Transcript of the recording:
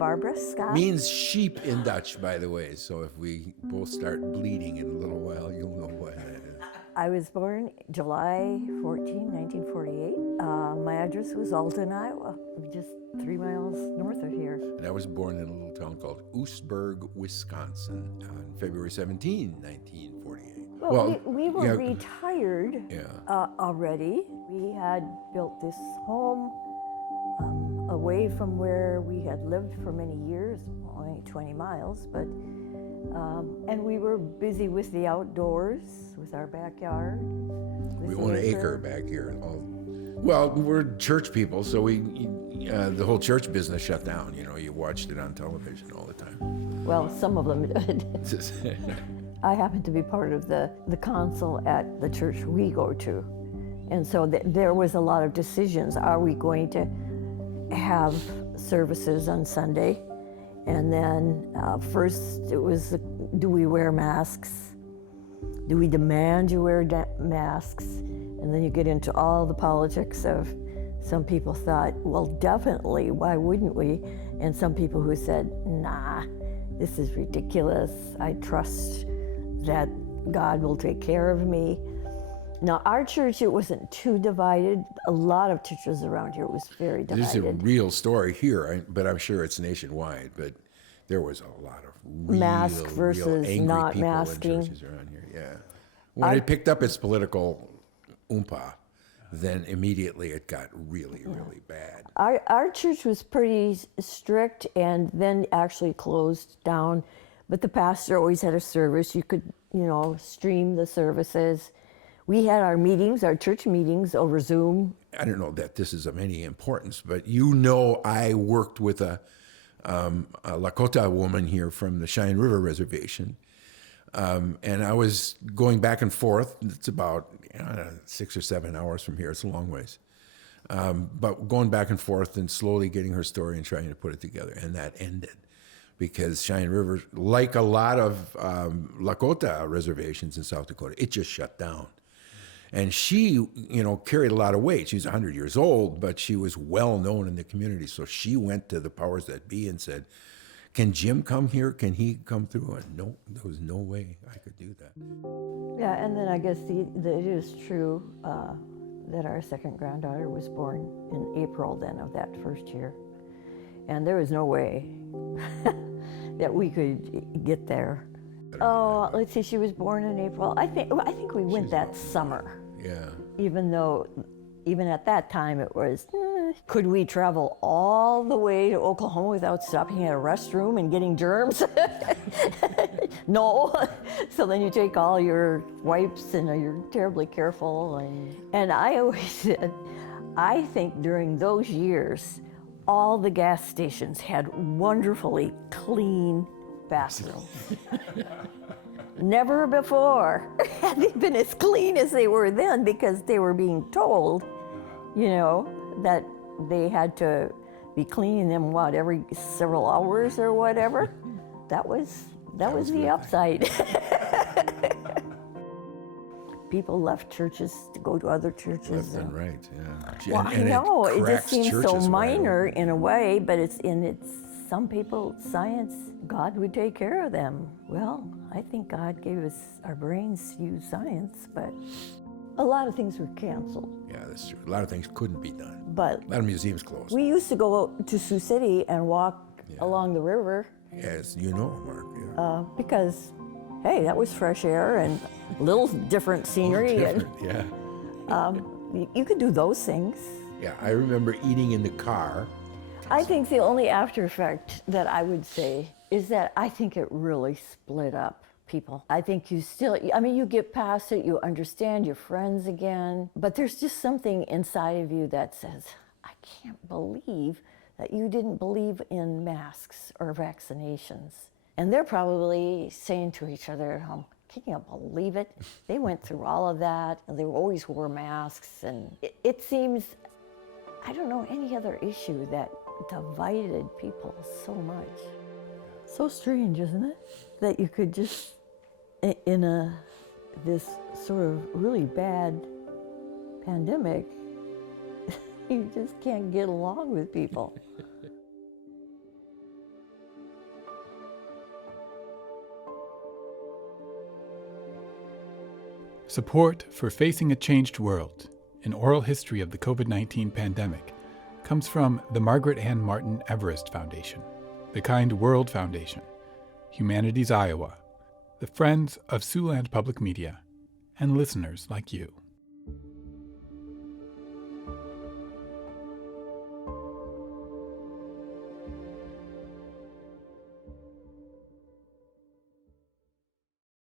Barbara Schaap. Means sheep in Dutch, by the way. So if we both start bleeding in a little while, you'll know what it is. I was born July 14, 1948. My address was Alton, Iowa, just 3 miles north of here. And I was born in a little town called Oostburg, Wisconsin on February 17, 1948. Well, we were retired Yeah. already. We had built this home away from where we had lived for many years, only 20 miles, but and we were busy with the outdoors, with our backyard. We own an acre back here. Well, we're church people, so the whole church business shut down. You know, you watched it on television all the time. Well, some of them did. I happen to be part of the council at the church we go to. And so there was a lot of decisions. Are we going to have services on Sunday? And then first it was, do we wear masks? Do we demand you wear masks? And then you get into all the politics of, some people thought, well, definitely, why wouldn't we? And some people who said, nah, this is ridiculous. I trust that God will take care of me. Now, our church, it wasn't too divided. A lot of churches around here was very divided. This is a real story here, but I'm sure it's nationwide. But there was a lot of mask versus real angry not people masking. in churches around here. Yeah, when it picked up its political oompa, then immediately it got really, really bad. Our church was pretty strict, and then actually closed down. But the pastor always had a service. You could, stream the services. We had our meetings, our church meetings, over Zoom. I don't know that this is of any importance, but I worked with a Lakota woman here from the Cheyenne River Reservation, and I was going back and forth. It's about 6 or 7 hours from here. It's a long ways, but going back and forth and slowly getting her story and trying to put it together, and that ended. Because Cheyenne River, like a lot of Lakota reservations in South Dakota, it just shut down. And she, carried a lot of weight. She was 100 years old, but she was well known in the community. So she went to the powers that be and said, can Jim come here? Can he come through? And no, there was no way I could do that. Yeah, and then I guess it is true that our second granddaughter was born in April then of that first year. And there was no way that we could get there. Oh, let's see, she was born in April. I think we went that summer. Yeah. Even though, even at that time it was, could we travel all the way to Oklahoma without stopping at a restroom and getting germs? No. So then you take all your wipes and you're terribly careful. And I always said, I think during those years, all the gas stations had wonderfully clean bathrooms. Never before had they been as clean as they were then, because they were being told, that they had to be cleaning them, every several hours or whatever. That was the upside. People left churches to go to other churches. Left and right, yeah. Well, I know, it just seems so minor in a way, but it's some people, science, God would take care of them. Well, I think God gave us our brains to use science, but a lot of things were canceled. Yeah, that's true. A lot of things couldn't be done. But a lot of museums closed. We used to go to Sioux City and walk along the river. Yes, Mark. Yeah. Because, hey, that was fresh air and a little different scenery. Yeah. You could do those things. Yeah, I remember eating in the car. I think the only after effect that I would say is that I think it really split up people. I think you get past it, you understand your friends again, but there's just something inside of you that says, I can't believe that you didn't believe in masks or vaccinations. And they're probably saying to each other at home, can you believe it? They went through all of that, and they always wore masks, and it seems, I don't know any other issue that divided people so much. So strange, isn't it? That you could just, in this sort of really bad pandemic, you just can't get along with people. Support for Facing a Changed World, an oral history of the COVID-19 pandemic, comes from the Margaret Ann Martin Everest Foundation, the Kind World Foundation, Humanities Iowa, the Friends of Siouxland Public Media, and listeners like you.